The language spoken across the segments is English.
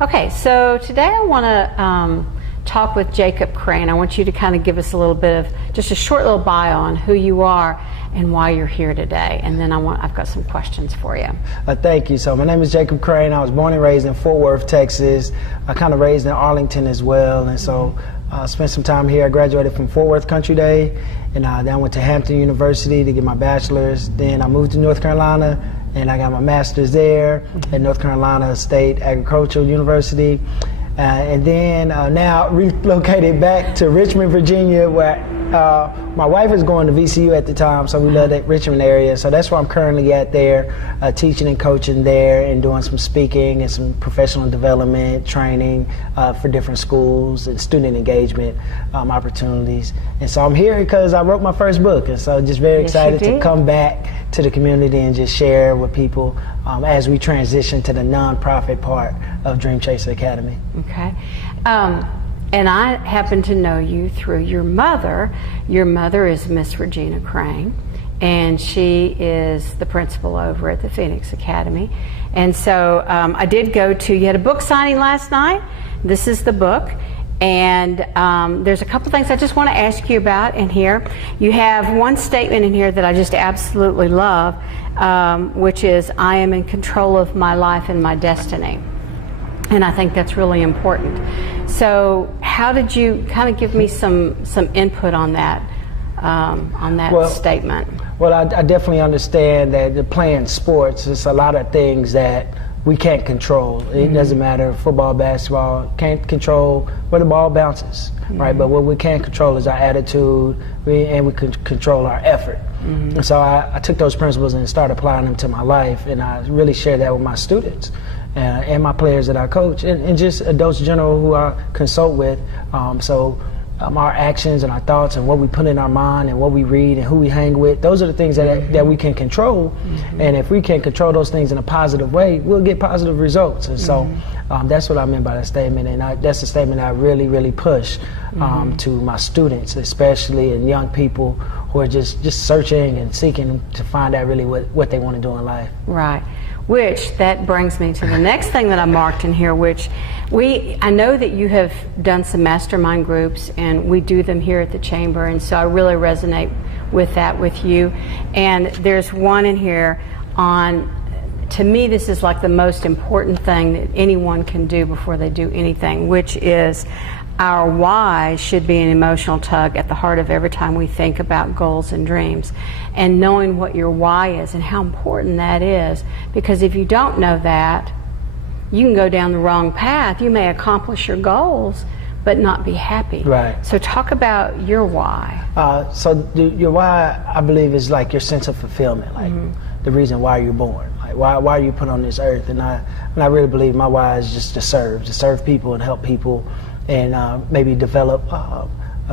Okay, so today I want to talk with Jacob Crane. I want you to kind of give us a little bit of just a short little bio on who you are and why you're here today, and then I've got some questions for you. Thank you. So my name is Jacob Crane. I was born and raised in Fort Worth, Texas. I kind of raised in Arlington as well, and so I spent some time here. I graduated from Fort Worth Country Day, and then I went to Hampton University to get my bachelor's. Then I moved to North Carolina, and I got my master's there at North Carolina State Agricultural University. And then now relocated back to Richmond, Virginia, where my wife was going to VCU at the time, so we loved that Richmond area. So that's where I'm currently at there, teaching and coaching there and doing some speaking and some professional development training for different schools and student engagement opportunities. And so I'm here because I wrote my first book, and so just very excited to come back to the community and just share with people as we transition to the nonprofit part of Dream Chaser Academy. Okay. And I happen to know you through your mother. Your mother is Miss Regina Crane, and she is the principal over at the Phoenix Academy. And so I did you had a book signing last night. This is the book. And there's a couple things I just want to ask you about in here. You have one statement in here that I just absolutely love, which is, I am in control of my life and my destiny. And I think that's really important. So how did you kind of give me some input on that statement? Well, I definitely understand that playing sports, there's a lot of things that we can't control. It doesn't matter, football, basketball, can't control where the ball bounces, right? But what we can control is our attitude, and we can control our effort. And so I took those principles and started applying them to my life, and I really share that with my students and my players that I coach, and just adults in general who I consult with. Our actions and our thoughts and what we put in our mind and what we read and who we hang with, those are the things that we can control. And if we can control those things in a positive way, we'll get positive results. And so that's what I meant by that statement. And that's a statement I really, really push to my students, especially and young people who are just searching and seeking to find out really what they want to do in life. Right. Which that brings me to the next thing that I marked in here, which I know that you have done some mastermind groups, and we do them here at the Chamber, and so I really resonate with that with you. And there's one in here to me, this is like the most important thing that anyone can do before they do anything, which is our why should be an emotional tug at the heart of every time we think about goals and dreams. And knowing what your why is and how important that is, because if you don't know that, you can go down the wrong path. You may accomplish your goals, but not be happy. Right. So talk about your why. Your why, I believe, is like your sense of fulfillment, like the reason why you're born. Like why are you put on this earth? And I really believe my why is just to serve people and help people, and maybe develop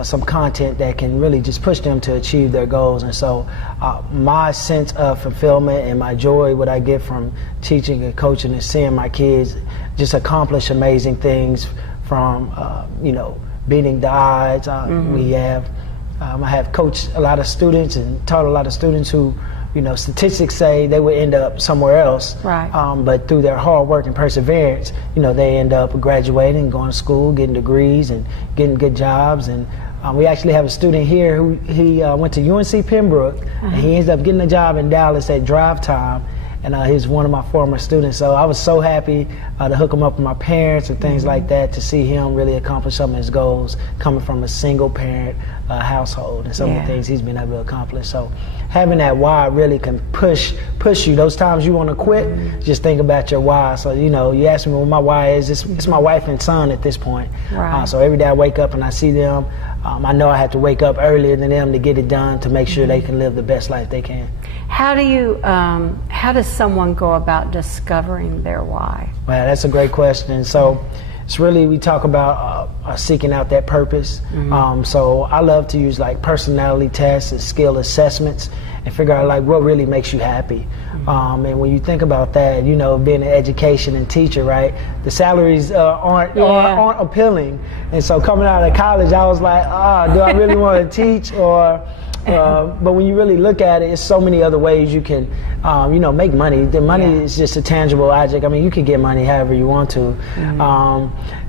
some content that can really just push them to achieve their goals. And so my sense of fulfillment and my joy, what I get from teaching and coaching, is seeing my kids just accomplish amazing things, from beating the odds. I have coached a lot of students and taught a lot of students who, statistics say they would end up somewhere else. Right. But through their hard work and perseverance, they end up graduating, going to school, getting degrees, and getting good jobs. And we actually have a student here who went to UNC Pembroke, and he ended up getting a job in Dallas at Drive Time. And he's one of my former students. So I was so happy to hook him up with my parents and things like that, to see him really accomplish some of his goals coming from a single parent household, and some of the things he's been able to accomplish. So having that why really can push you. Those times you want to quit, just think about your why. So, you ask me what my why is. It's my wife and son at this point. Right. So every day I wake up and I see them, I know I have to wake up earlier than them to get it done, to make sure they can live the best life they can. How does someone go about discovering their why? Well, that's a great question. So it's really, we talk about seeking out that purpose. So I love to use like personality tests and skill assessments and figure out like what really makes you happy. And when you think about that, being an education and teacher, right, the salaries aren't appealing. And so coming out of college, I was like, do I really want to teach, or But when you really look at it, it's so many other ways you can, make money. The money is just a tangible object. I mean, you can get money however you want to,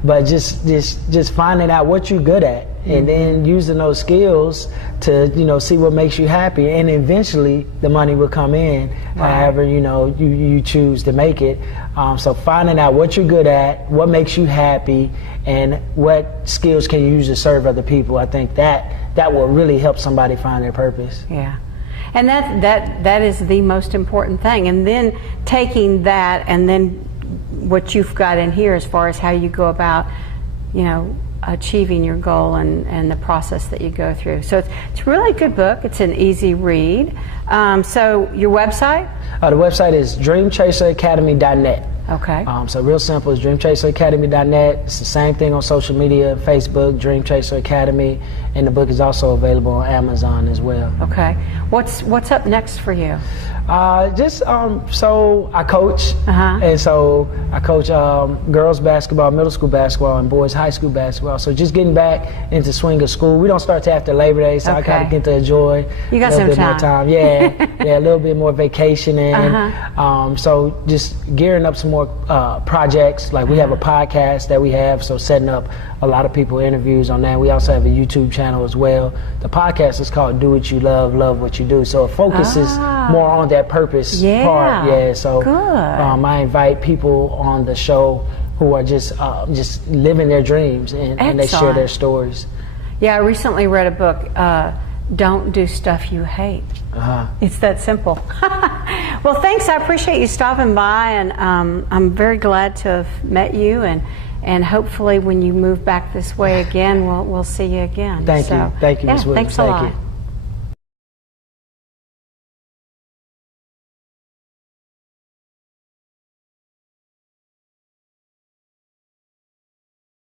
but just finding out what you're good at, and then using those skills to see what makes you happy, and eventually the money will come in, however you choose to make it. So finding out what you're good at, what makes you happy, and what skills can you use to serve other people. I think that will really help somebody find their purpose. Yeah. And that is the most important thing. And then taking that, and then what you've got in here as far as how you go about, achieving your goal and the process that you go through. So it's really a good book. It's an easy read. So your website? The website is dreamchaseracademy.net. Okay. So real simple, it's dreamchaseracademy.net. It's the same thing on social media, Facebook, Dream Chaser Academy, and the book is also available on Amazon as well. Okay. What's up next for you? So I coach, and so I coach girls basketball, middle school basketball, and boys high school basketball. So just getting back into swing of school. We don't start till after Labor Day, so I kind of get to enjoy you got a little some bit more time. Yeah, a little bit more vacationing. So just gearing up some more projects. Like we have a podcast that we have, so setting up a lot of people interviews on that. We also have a YouTube channel as well. The podcast is called Do What You Love, Love What You Do. So it focuses more on that purpose part. Yeah, so I invite people on the show who are just living their dreams, and they share their stories. Yeah, I recently read a book, Don't Do Stuff You Hate. It's that simple. Well, thanks. I appreciate you stopping by, and I'm very glad to have met you, and hopefully when you move back this way again, we'll see you again. Thank you, Ms. Williams. Thanks a lot.